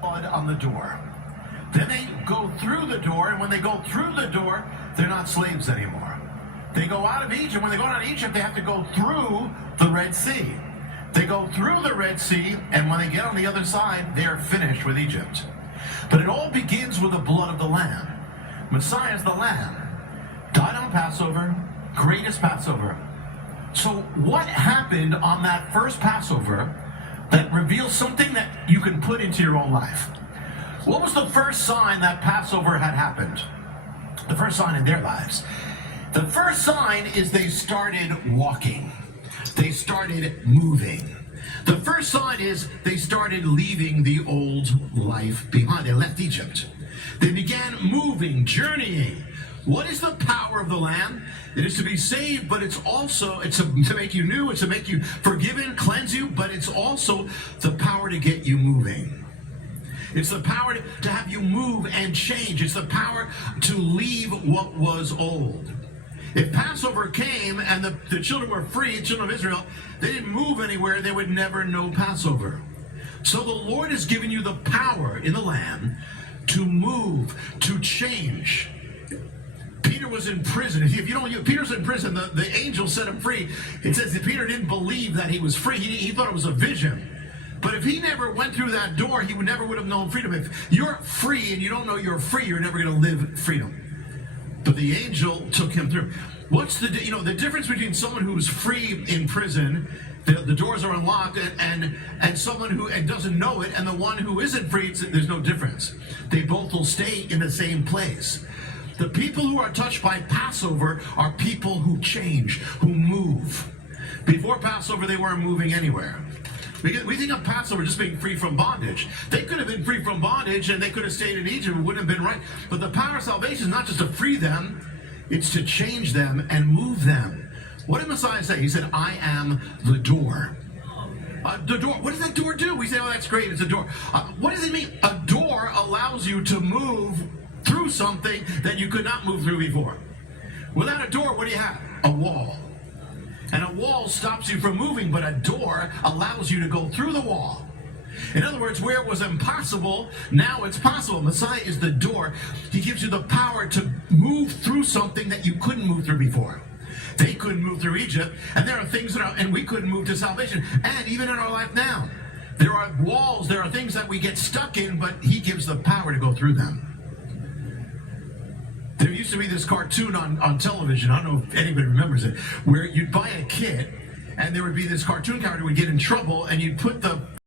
blood on the door. Then they go through the door, and when they go through the door, they're not slaves anymore. They go out of Egypt. When they go out of Egypt, they have to go through the Red Sea. They go through the Red Sea, and when they get on the other side, they are finished with Egypt. But it all begins with the blood of the Lamb. Messiah is the Lamb. Died on Passover, greatest Passover. So what happened on that first Passover that reveals something that you can put into your own life? What was the first sign that Passover had happened? The first sign in their lives. The first sign is they started walking. They started moving. The first sign is they started leaving the old life behind. They left Egypt. They began moving, journeying. What is the power of the Lamb? It is to be saved, but it's to make you new, it's to make you forgiven, cleanse you, but it's also the power to get you moving. It's the power to have you move and change. It's the power to leave what was old. If Passover came and the children were free, the children of Israel, they didn't move anywhere, they would never know Passover. So the Lord has given you the power in the Lamb to move, to change. Peter was in prison. If you don't, Peter's in prison. The angel set him free. It says that Peter didn't believe that he was free. He thought it was a vision. But if he never went through that door, he never would have known freedom. If you're free and you don't know you're free, you're never going to live freedom. But the angel took him through. What's the difference between someone who's free in prison, the doors are unlocked, and someone who doesn't know it, and the one who isn't free? There's no difference. They both will stay in the same place. The people who are touched by Passover are people who change, who move. Before Passover, they weren't moving anywhere. We think of Passover just being free from bondage. They could have been free from bondage and they could have stayed in Egypt. It wouldn't have been right. But the power of salvation is not just to free them, it's to change them and move them. What did Messiah say? He said, I am the door. The door. What does that door do? We say, oh, that's great. It's a door. What does it mean? A door allows you to move through something that you could not move through before. Without a door, what do you have? A wall. And a wall stops you from moving, but a door allows you to go through the wall. In other words, where it was impossible, now it's possible. Messiah is the door. He gives you the power to move through something that you couldn't move through before. They couldn't move through Egypt, and there are things and we couldn't move to salvation. And even in our life now, there are walls, there are things that we get stuck in, but he gives the power to go through them. There used to be this cartoon on television, I don't know if anybody remembers it, where you'd buy a kit, and there would be this cartoon character who would get in trouble, and you'd put the